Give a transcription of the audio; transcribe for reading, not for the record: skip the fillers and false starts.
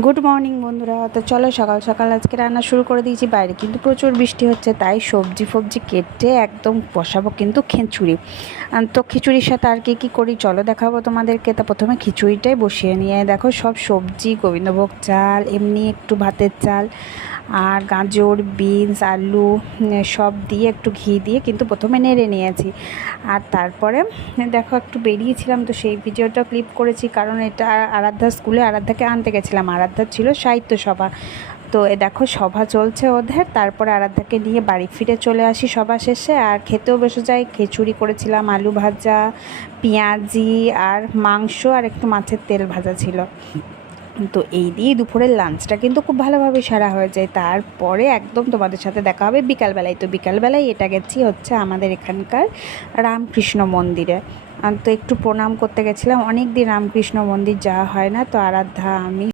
Good morning বন্ধুরা। তো চলো সকাল সকাল আজকে রান্না শুরু করে দিয়েছি। বাইরে কিন্তু প্রচুর বৃষ্টি হচ্ছে, তাই সবজি কেটে একদম বসাবো কিন্তু খিচুড়ি। তো খিচুড়ির সাথে আর কি করি চলো দেখাবো তোমাদেরকে। তা প্রথমে খিচুড়িটাই বসিয়ে নিয়ে দেখো সব সবজি, গোবিন্দভোগ চাল, এমনি একটু ভাতের চাল আর গাজর, বিনস, আলু সব দিয়ে একটু ঘি দিয়ে কিন্তু প্রথমে নেড়ে নিয়েছি। আর তারপরে দেখো একটু বেরিয়েছিলাম, তো সেই ভিডিওটা ক্লিপ করেছি, কারণ এটা আরাধ্যা স্কুলে আরাধ্যাকে আনতে গেছিলাম। আরাধ্যার ছিল সাহিত্য সভা, তো দেখো সভা চলছে ওদের। তারপরে আরাধ্যাকে নিয়ে বাড়ি ফিরে চলে আসি সভা শেষে, আর খেতেও বসে যাই। খিচুড়ি করেছিলাম, আলু ভাজা, পেঁয়াজি আর মাংস, আর একটু মাছের তেল ভাজা ছিল। তো এই দিয়ে দুপুরের লাঞ্চটা কিন্তু খুব ভালোভাবে সারা হয়ে যায়। তারপরে একদম তোমাদের সাথে দেখা হবে বিকালবেলায়। তো বিকালবেলায় এটা গেছি হচ্ছে আমাদের এখানকার রামকৃষ্ণ মন্দিরে। তো একটু প্রণাম করতে গেছিলাম, অনেক দিন রামকৃষ্ণ মন্দির যাওয়া হয় না। তো আরাধ্যা, আমি